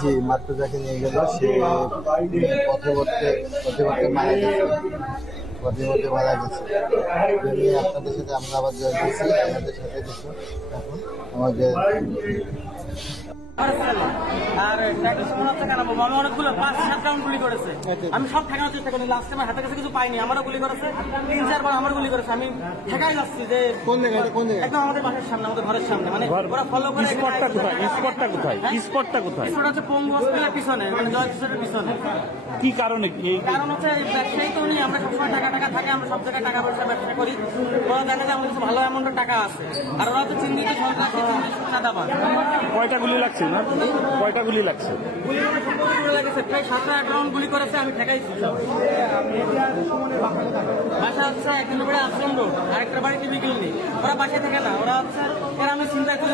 জি মাত্র যাকে নিয়ে গেল সে পথে মারা গেছে। পথে মারা গেছে। আপনাদের সাথে আমরা আবার জয়েন করছি আমাদের সাথে কিছু এখন আমাদের আর আমি অনেকগুলো 5-7 রাউন্ড গুলি করেছে। আমি সব ঠেকানোর চেষ্টা করি, লাস্ট টাইম হাতের কাছে কিছু পাইনি। আমারও গুলি করেছে, 3-4 বার আমার গুলি করেছে। আমি ঠেকাই যাচ্ছি যে কোন জায়গায় একদম আমাদের বাসার সামনে, আমাদের ঘরের সামনে। মানে ওরা ফলো করে। স্পটটা কোথায়? স্পটটা কোথায়? স্পট হচ্ছে পঙ্গু হসপিটালের পিছনে, মানে জয় কিশোরের পিছনে। কি কারণে? কারণ হচ্ছে ব্যবসায়ী তো নেই, আমরা সবসময় টাকা থাকে, আমরা সব জায়গায় টাকা পয়সা ব্যবসা করি। ওরা জানে যে আমাদের কাছে ভালো অ্যামাউন্টের টাকা আছে, আর ওরা হচ্ছে চিহ্নিত সন্ত্রাসী, চাঁদাবাজ। কয়টা গুলি লাগছে না? কয়টা গুলি লাগছে? গুলি লেগেছে প্রায় 7-8 রাউন্ড গুলি করেছে। আমি ঠেকাইছি। বাসা হচ্ছে 1 কিলোমিটার আশ্রম রোড, আরেকটা বাড়ি টিভি ক্লিনিক। ওরা বাসায় থাকে না, ওরা হচ্ছে গ্রামে চিন্তা করে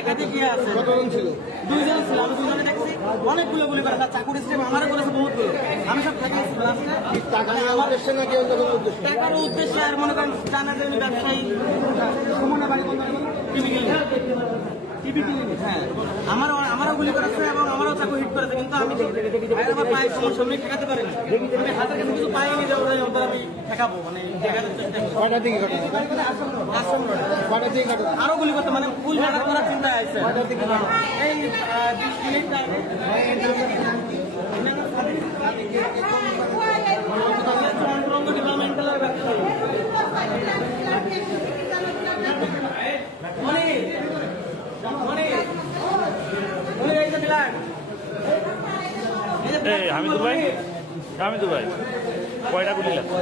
একাধিক ইয়ে আছে। কতজন ছিল? 2 জন ছিল। আমি 2 জনে দেখছি। অনেকগুলো গুলি করে, তার চাকুর স্টেপ আমারও করেছে বহুত গুলো। আমি সব ঠেকাইছি। টাকা নেওয়ার উদ্দেশ্যে নাকি অন্য কোনো উদ্দেশ্য? টাকার উদ্দেশ্যে। আর মনে করেন জানা যায় ব্যবসায়ী টিভি ক্লিনিক। হ্যাঁ, আমারও গুলি করেছে এবং আমারও চাকু হিট করেছে, কিন্তু আমি আমার পায়ের সমস্যা, আমি ঠেকাতে পারিনি। আমি হাতের কাছে কিছু পাইনি যে ওদের আমি ঠেকাবো, মানে ঠেকানোর চেষ্টা করি। কয়টা দিকে ঘটনা? আশ্রম রোডে কয়টা দিকে ঘটনা? আরো গুলি করতে, মানে ফুল ঝাড়া করার চিন্তা আছে। এই 20 মিনিট আগে ডিপার্টমেন্টালের ব্যবসায়ী হামিদুর ভাই, কয়টা গুলি লাগছে?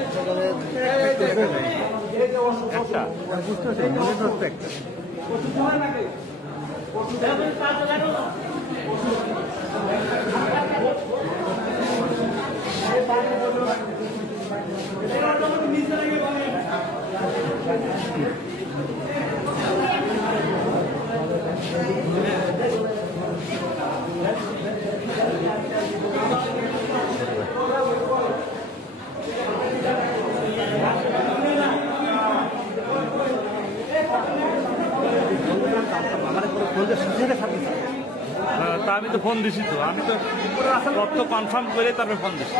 একটা। তা আমি তো ফোন দিছি, তো আমি তো তথ্য কনফার্ম করে তারপরে ফোন দিছি।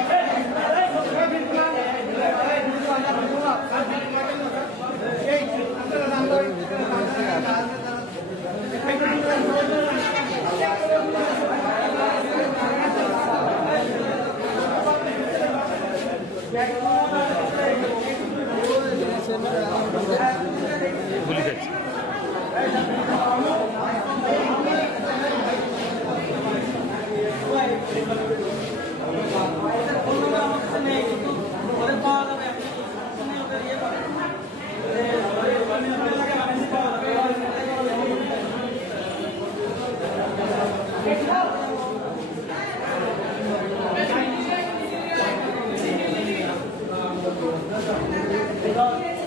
গুলি খাচ্ছি। Gracias.